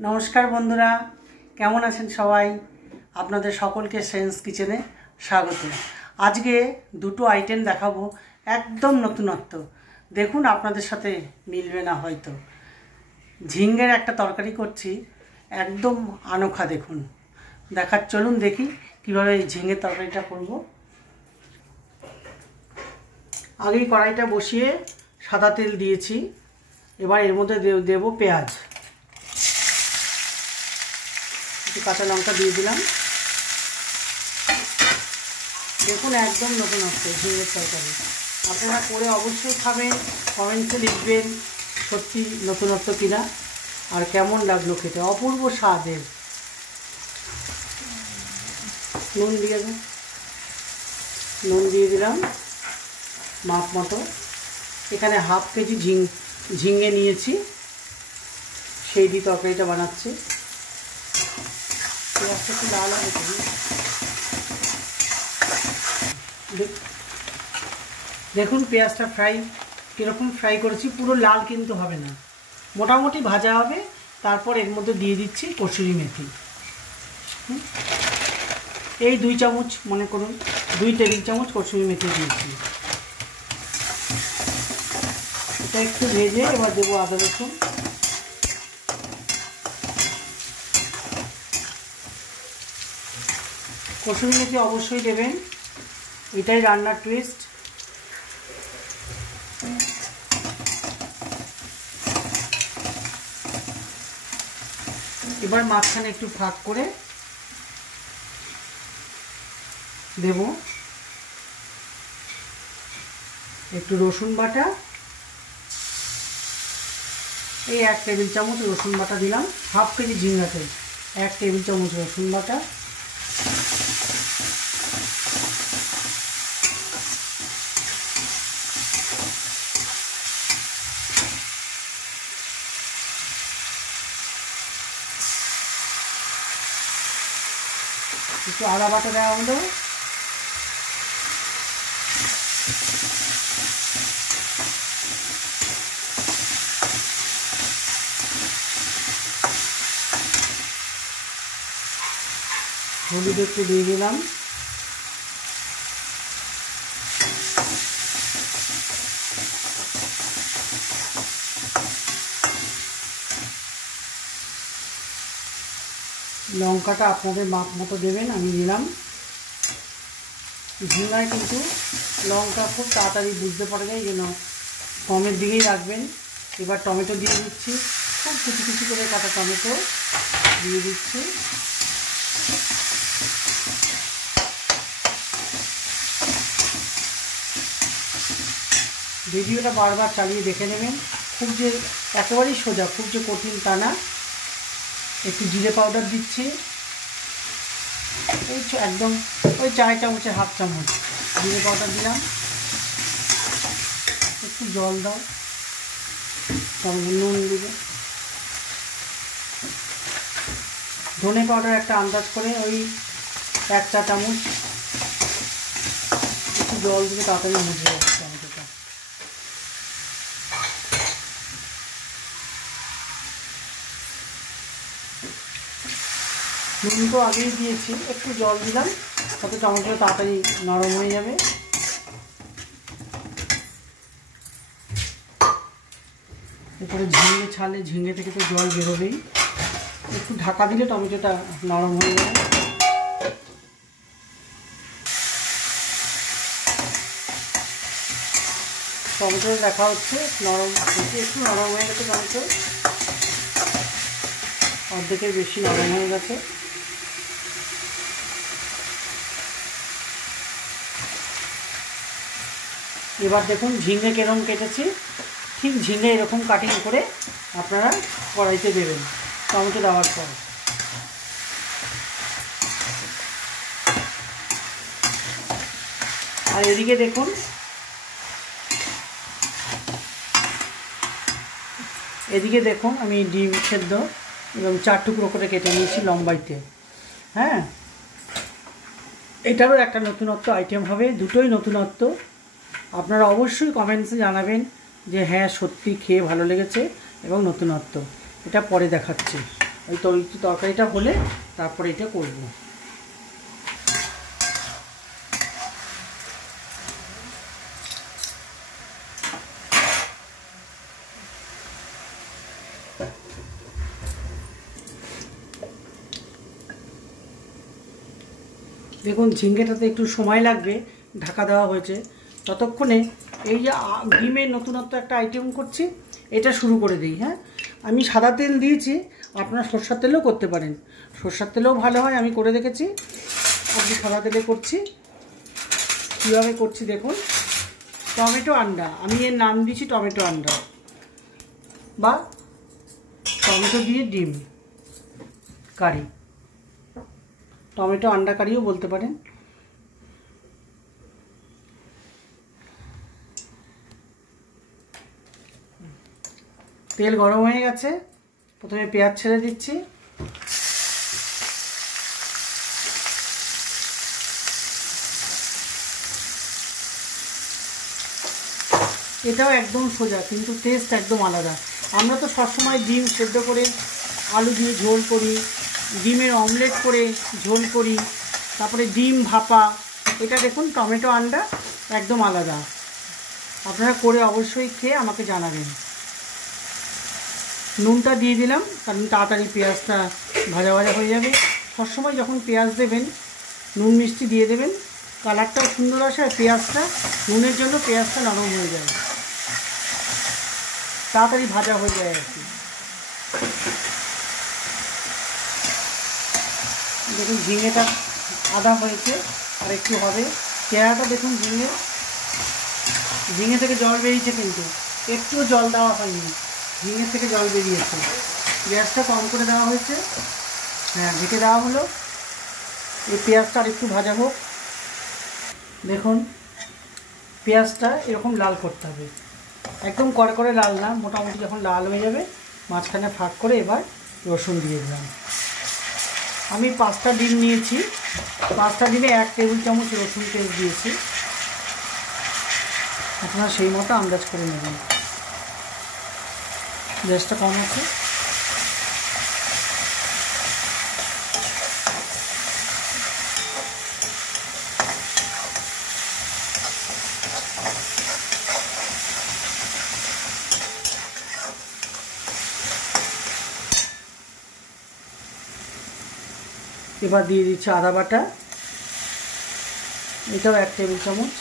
नमस्कार बंधुरा केमन आছেন সবাই আপনাদের সকলকে সেন্স কিচেনে স্বাগত। আজকে দুটো আইটেম দেখাবো একদম নতুনত্ব। দেখুন আপনাদের সাথে মিলবে না হয়তো। ঝিঙ্গের একটা তরকারি করছি একদম আনোখা। দেখুন দেখার চলুন দেখি কিভাবে এই ঝিঙ্গের তরকারিটা করব। আগেই কড়াইটা বসিয়ে সাদা তেল দিয়েছি। এবার এর মধ্যে দেব পেঁয়াজ, কাঁচা লঙ্কা দিয়ে দিলাম। দেখুন একদম নতুনত্ব ঝিঙ্গের তরকারি। আপনারা করে অবশ্যই খাবেন, কমেন্টে লিখবেন সত্যি নতুনত্ব কিনা আর কেমন লাগলো খেতে। অপূর্ব স্বাদের। নুন দিয়ে দিলাম মাপ মতো। এখানে হাফ কেজি ঝিঙ্গে নিয়েছি, সেই দিয়ে তরকারিটা বানাচ্ছি। পেঁয়াজটা একটু লাল হবে। দেখুন পেঁয়াজটা কীরকম ফ্রাই করেছি। পুরো লাল কিন্তু হবে না, মোটামুটি ভাজা হবে। তারপর এর মধ্যে দিয়ে দিচ্ছি কসুরি মেথি। এই 2 চামচ, মনে করুন 2 টেবিল চামচ কসুরি মেথি দিয়েছি। এটা একটু ভেজে এবার দেবো আদা রসুন। কসুরি মেথি অবশ্যই দেবেন, এটাই রান্নার টুইস্ট। এবার মাঝখানে একটু ফাঁক করে দেব একটু রসুন বাটা। এই 1 টেবিল চামচ রসুন বাটা দিলাম। হাফ কেজি ঝিঙ্গাতে 1 টেবিল চামচ রসুন বাটা। একটু আদা বাটা দেওয়া হলো। হলুদ একটু দিয়ে দিলাম। লঙ্কাটা আপনাদের মাপ মতো দেবেন, আমি দিলাম। ঝিঙ্গায় কিন্তু লঙ্কা খুব তাড়াতাড়ি বুঝতে পারা যায়, যেন কমের দিকেই রাখবেন। এবার টমেটো দিয়ে দিচ্ছি, খুব কুচি কুচি করে কাটা টমেটো দিয়ে দিচ্ছি। ভিডিওটা বারবার চালিয়ে দেখে নেবেন। খুব যে একেবারেই সোজা, খুব যে কঠিন তা না। একটু জিরে পাউডার দিচ্ছি, এই একদম ওই 4 চামচের হাফ চামচ জিরে পাউডার দিলাম। একটু জল দাও, তারপরে নুন দিবে। ধনে পাউডার একটা আন্দাজ করে ওই 1 চা চামচ। একটু জল দিয়ে তাড়াতাড়ি মুছে যাবে টমেটোটা। নুন তো আগেই দিয়েছি, একটু জল দিলাম, তাতে টমেটো তাড়াতাড়ি নরম হয়ে যাবে। এরপরে ঝিঙে ছাড়লে ঝিঙে থেকে তো জল বেরোবেই। একটু ঢাকা দিলে টমেটোটা নরম হয়ে যাবে। টমেটো দেখা হচ্ছে নরম হচ্ছে, একটু নরম হয়ে গেছে টমেটো, অর্ধেকের বেশি নরম হয়ে গেছে। এবার দেখুন ঝিঙে কেরম কেটেছি। ঠিক ঝিঙে এরকম কাটিং করে আপনারা কড়াইতে দেবেন টমেটো দেওয়ার পর। আর এদিকে দেখুন আমি ডিম সেদ্ধ এবং 4 টুকরো করে কেটে নিয়েছি লম্বাইতে। হ্যাঁ, এটারও একটা নতুনত্ব আইটেম হবে, দুটোই নতুনত্ব। আপনারা অবশ্যই কমেন্টসে জানাবেন যে হ্যাঁ সত্যি খেয়ে ভালো লেগেছে এবং নতুনত্ব। এটা পরে দেখাচ্ছি। ওই তরকারিটা হলে তারপরে এটা করব। দেখুন ঝিঙ্গেটাতে একটু সময় লাগবে, ঢাকা দেওয়া হয়েছে। ততক্ষণে এই যে ডিমের নতুনত্ব একটা আইটেম করছি, এটা শুরু করে দিই। হ্যাঁ, আমি সাদা তেল দিয়েছি, আপনারা সরষের তেলেও করতে পারেন, সরষের তেলেও ভালো হয়, আমি করে দেখেছি। আপনি সাদা তেলে করছি। কীভাবে করছি দেখুন। টমেটো আন্ডা, আমি এর নাম দিয়েছি টমেটো আন্ডা বা টমেটো দিয়ে ডিম কারি, টমেটো আন্ডা কারিও বলতে পারেন। তেল গরম হয়ে গেছে, প্রথমে পেঁয়াজ ছেড়ে দিচ্ছি। এটাও একদম সোজা, কিন্তু টেস্ট একদম আলাদা। আমরা তো সবসময় ডিম সেদ্ধ করে আলু দিয়ে ঝোল করি, ডিমের অমলেট করে ঝোল করি, তারপরে ডিম ভাপা। এটা দেখুন টমেটো আন্ডা একদম আলাদা। আপনারা করে অবশ্যই খেয়ে আমাকে জানাবেন। নুনটা দিয়ে দিলাম, কারণ তাড়াতাড়ি পেঁয়াজটা ভাজা ভাজা হয়ে যাবে। সবসময় যখন পেঁয়াজ দেবেন নুন মিষ্টি দিয়ে দেবেন, কালারটাও সুন্দর আসে, আর পেঁয়াজটা নুনের জন্য পেঁয়াজটা নরম হয়ে যায়, তাড়াতাড়ি ভাজা হয়ে যায় আর কি। দেখুন ঝিঙেটা আদা হয়েছে, আর একটু হবে। চেহারাটা দেখুন, ঝিঙে থেকে জল বেরিয়েছে, কিন্তু একটুও জল দেওয়া হয়নি, ঝিঙে থেকে জল বেরিয়েছে। গ্যাসটা কম করে দেওয়া হয়েছে। হ্যাঁ, ঢেকে দেওয়া হলো। এই পেঁয়াজটা আর একটু ভাজা হোক। দেখুন পেঁয়াজটা এরকম লাল করতে হবে, একদম করে লাল না, মোটামুটি যখন লাল হয়ে যাবে মাঝখানে ফাঁক করে এবার রসুন দিয়ে দিলাম। আমি 5টা ডিম নিয়েছি, 5টা ডিমে 1 টেবিল চামচ রসুন পেস্ট দিয়েছি। আপনারা সেই মতো আন্দাজ করে নেবেন। গ্যাসটা কম আছে। এবার দিয়ে দিচ্ছি আদা বাটা, এটাও 1 টেবিল চামচ।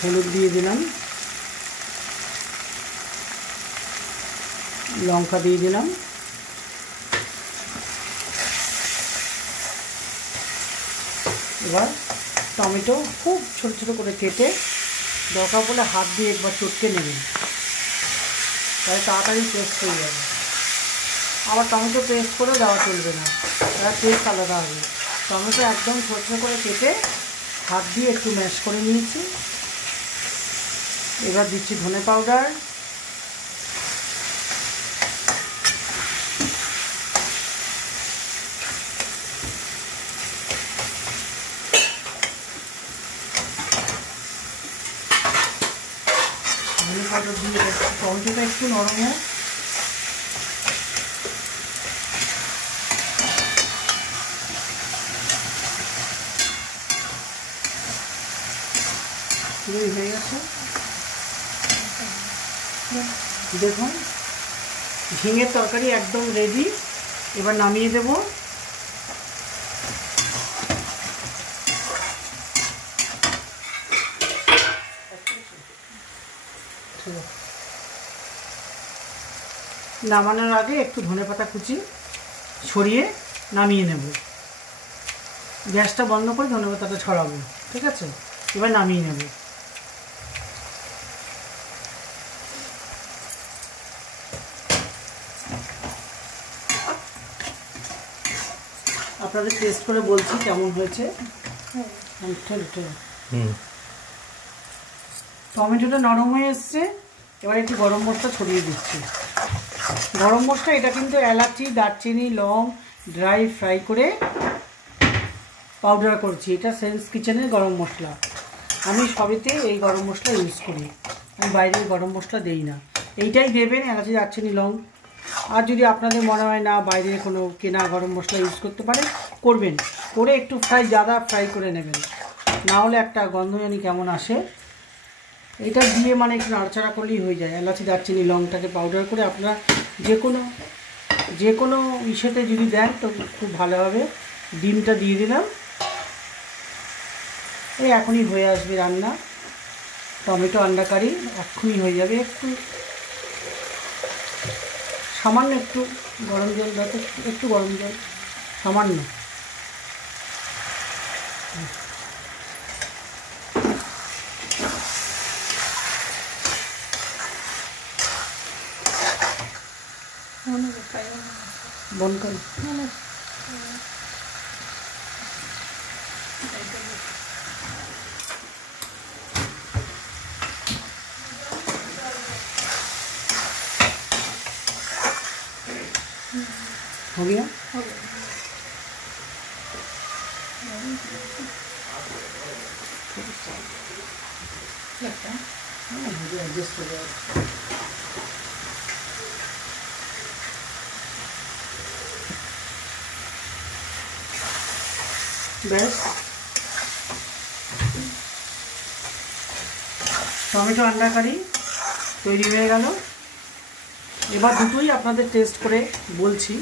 হলুদ দিয়ে দিলাম, লঙ্কা দিয়ে দিলাম। এবার টমেটো খুব ছোট ছোট করে কেটে, দরকার পড়লে হাত দিয়ে একবার চটকে নেবেন, তাহলে তাড়াতাড়ি পেস্ট হয়ে যাবে। আবার টমেটো পেস্ট করেও দেওয়া চলবে না, তার টেস্ট আলাদা হবে। টমেটো একদম ছোট ছোট করে কেটে হাত দিয়ে একটু ম্যাশ করে নিয়েছি। এবার দিচ্ছি ধনে পাউডার, ধনে পাউডার দিয়ে টমেটোটা একটু নরম হোক। হয়ে গেছে। দেখুন ঝিঙের তরকারি একদম রেডি। এবার নামিয়ে দেব। নামানোর আগে একটু ধনেপাতা কুচি ছড়িয়ে নামিয়ে নেব। গ্যাসটা বন্ধ করে ধনেপাতাটা ছড়াবো, ঠিক আছে? এবার নামিয়ে নেব। আপনাদের টেস্ট করে বলছি কেমন হয়েছে। টমেটোটা নরম হয়ে এসছে। এবার একটু গরম মশলা ছড়িয়ে দিচ্ছি। গরম মশলা এটা কিন্তু এলাচি, দারচিনি, লং ড্রাই ফ্রাই করে পাউডার করছি। এটা সেন্স কিচেনের গরম মশলা। আমি সবেতে এই গরম মশলা ইউজ করি, আমি বাইরের গরম মশলা দেই না। এইটাই দেবেন, এলাচি দারচিনি লং। আর যদি আপনাদের মনে হয় না বাইরের কোনো কেনা গরম মশলা ইউজ করতে পারে, করবেন, করে একটু জাদা ফ্রাই করে নেবেন, না হলে একটা গন্ধ জানি কেমন আসে। এটা দিয়ে মানে একটু নাড়াচাড়া করলেই হয়ে যায়। এলাচি দারচিনি লংটাকে পাউডার করে আপনারা যে কোনো ইসেতে যদি দেন তো খুব ভালো হবে। ডিমটা দিয়ে দিলাম, এই এখনই হয়ে আসবে রান্না। টমেটো আন্ডা কারি এক্ষুনি হয়ে যাবে। একটু সামান্য একটু গরম জল দাও, একটু গরম জল সামান্য। বন করি हो गया। एडजस्ट हो गया। ব্যাস টমেটো আন্ডা কারি তৈরি হয়ে গেল। এবার দুটোই আপনাদের টেস্ট করে বলছি।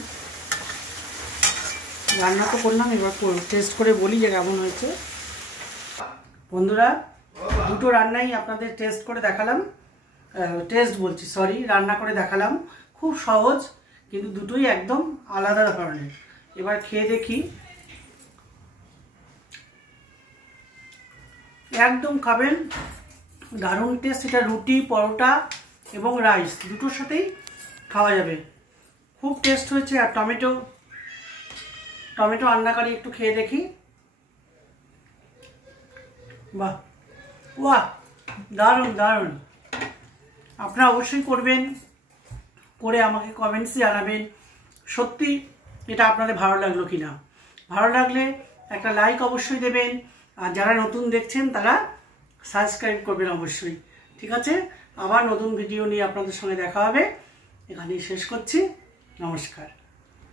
রান্না তো করলাম, এবার টেস্ট করে বলি যে কেমন হয়েছে। বন্ধুরা, দুটো রান্নাই আপনাদের টেস্ট করে দেখালাম, রান্না করে দেখালাম। খুব সহজ, কিন্তু দুটোই একদম আলাদা ধরনের। এবার খেয়ে দেখি। একদম খাবেন, দারুণ টেস্ট। এটা রুটি, পরোটা এবং রাইস দুটোর সাথেই খাওয়া যাবে। খুব টেস্ট হয়েছে। আর টমেটো আন্ডা কারি একটু খেয়ে দেখি। বাহ, বাহ, দারুণ দারুণ। আপনারা অবশ্যই করবেন, করে আমাকে কমেন্টসে জানাবেন সত্যি এটা আপনাদের ভালো লাগলো কিনা। ভালো লাগলে একটা লাইক অবশ্যই দেবেন, আর যারা নতুন দেখছেন তারা সাবস্ক্রাইব করবেন অবশ্যই। ঠিক আছে, আবার নতুন ভিডিও নিয়ে আপনাদের সঙ্গে দেখা হবে। এখানেই শেষ করছি। নমস্কার।